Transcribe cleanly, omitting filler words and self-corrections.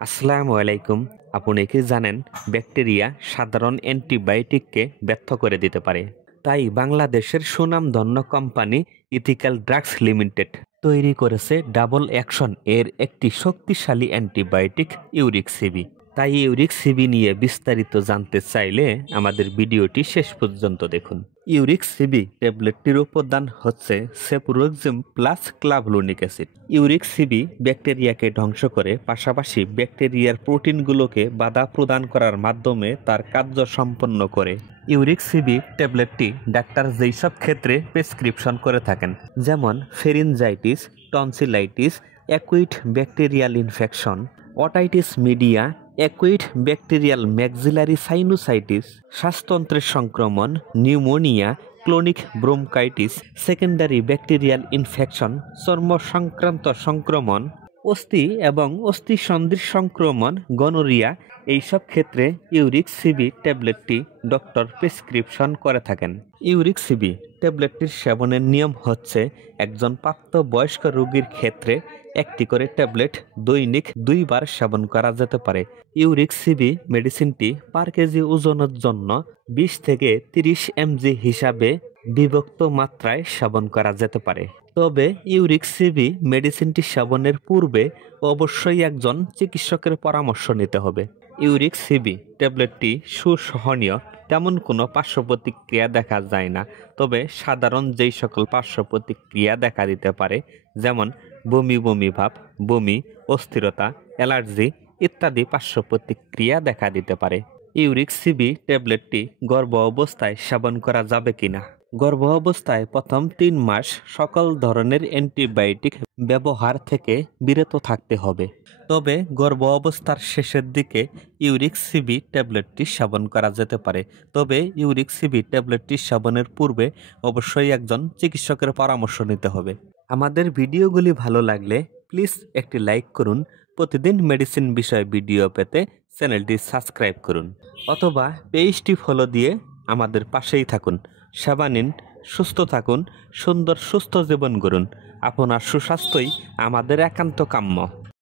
আসসালামু আলাইকুম। আপনি কি জানেন ব্যাকটেরিয়া সাধারণ অ্যান্টিবায়োটিককে ব্যর্থ করে দিতে পারে? তাই বাংলাদেশের সুনামধন্য কোম্পানি ইথিক্যাল ড্রাগস লিমিটেড তৈরি করেছে ডাবল অ্যাকশন এর একটি শক্তিশালী অ্যান্টিবায়োটিক ইউরিক সিবি। তাই ইউরিক সিবি নিয়ে বিস্তারিত জানতে চাইলে আমাদের ভিডিওটি শেষ পর্যন্ত দেখুন। ইউরিক সিবি ট্যাবলেটটির উপাদান হচ্ছে সেপুরোক্সিম প্লাস ক্লাভলুনিক অ্যাসিড। ইউরিক সিবি ব্যাকটেরিয়াকে ধ্বংস করে, পাশাপাশি ব্যাকটেরিয়ার প্রোটিনগুলোকে বাধা প্রদান করার মাধ্যমে তার কার্য সম্পন্ন করে। ইউরিক সিবি ট্যাবলেটটি ডাক্তার যেসব ক্ষেত্রে প্রেসক্রিপশন করে থাকেন, যেমন pharyngitis, tonsillitis, acute bacterial infection, otitis media, acute bacterial maxillary sinusitis, শ্বাসতন্ত্রের সংক্রমণ, pneumonia, chronic bronchitis, secondary bacterial infection, চর্ম সংক্রান্ত সংক্রমণ, অস্থি এবং অস্থিসন্ধির সংক্রমণ, গনোরিয়া, এইসব ক্ষেত্রে ইউরিক সিবি ট্যাবলেটটি ডক্টর প্রেসক্রিপশন করে থাকেন। ইউরিক সিবি ট্যাবলেটটির সেবনের নিয়ম হচ্ছে, একজন প্রাপ্তবয়স্ক রোগীর ক্ষেত্রে একটি করে ট্যাবলেট দৈনিক 2 বার সেবন করা যেতে পারে। ইউরিক সিবি মেডিসিনটি পার কেজি ওজনের জন্য 20 থেকে 30 mg হিসাবে বিভক্ত মাত্রায় সেবন করা যেতে পারে। তবে ইউরিক সিবি মেডিসিনটি সেবনের পূর্বে অবশ্যই একজন চিকিৎসকের পরামর্শ নিতে হবে। ইউরিক সিবি ট্যাবলেটটি সুসহনীয়, তেমন কোনো পার্শ্ব প্রতিক্রিয়া দেখা যায় না। তবে সাধারণ যেই সকল পার্শ্ব প্রতিক্রিয়া দেখা দিতে পারে, যেমন বমি বমি ভাব, বমি, অস্থিরতা, অ্যালার্জি ইত্যাদি পার্শ্ব প্রতিক্রিয়া দেখা দিতে পারে। ইউরিক সিবি ট্যাবলেটটি গর্ভ অবস্থায় সেবন করা যাবে কিনা? গর্ভ অবস্থায় প্রথম 3 মাস সকল ধরনের অ্যান্টিবায়োটিক ব্যবহার থেকে বিরত থাকতে হবে। তবে গর্ভ অবস্থার শেষের দিকে ইউরিক সিবি ট্যাবলেটটি সেবন করা যেতে পারে। তবে ইউরিক সিবি ট্যাবলেটটি সেবনের পূর্বে অবশ্যই একজন চিকিৎসকের পরামর্শ নিতে হবে। আমাদের ভিডিওগুলি ভালো লাগলে প্লিজ একটি লাইক করুন। প্রতিদিন মেডিসিন বিষয়ে ভিডিও পেতে চ্যানেলটি সাবস্ক্রাইব করুন, অথবা পেজটি ফলো দিয়ে আমাদের পাশেই থাকুন। সেবা নিন, সুস্থ থাকুন, সুন্দর সুস্থ জীবন গড়ুন। আপনার সুস্বাস্থ্যই আমাদের একান্ত কাম্য।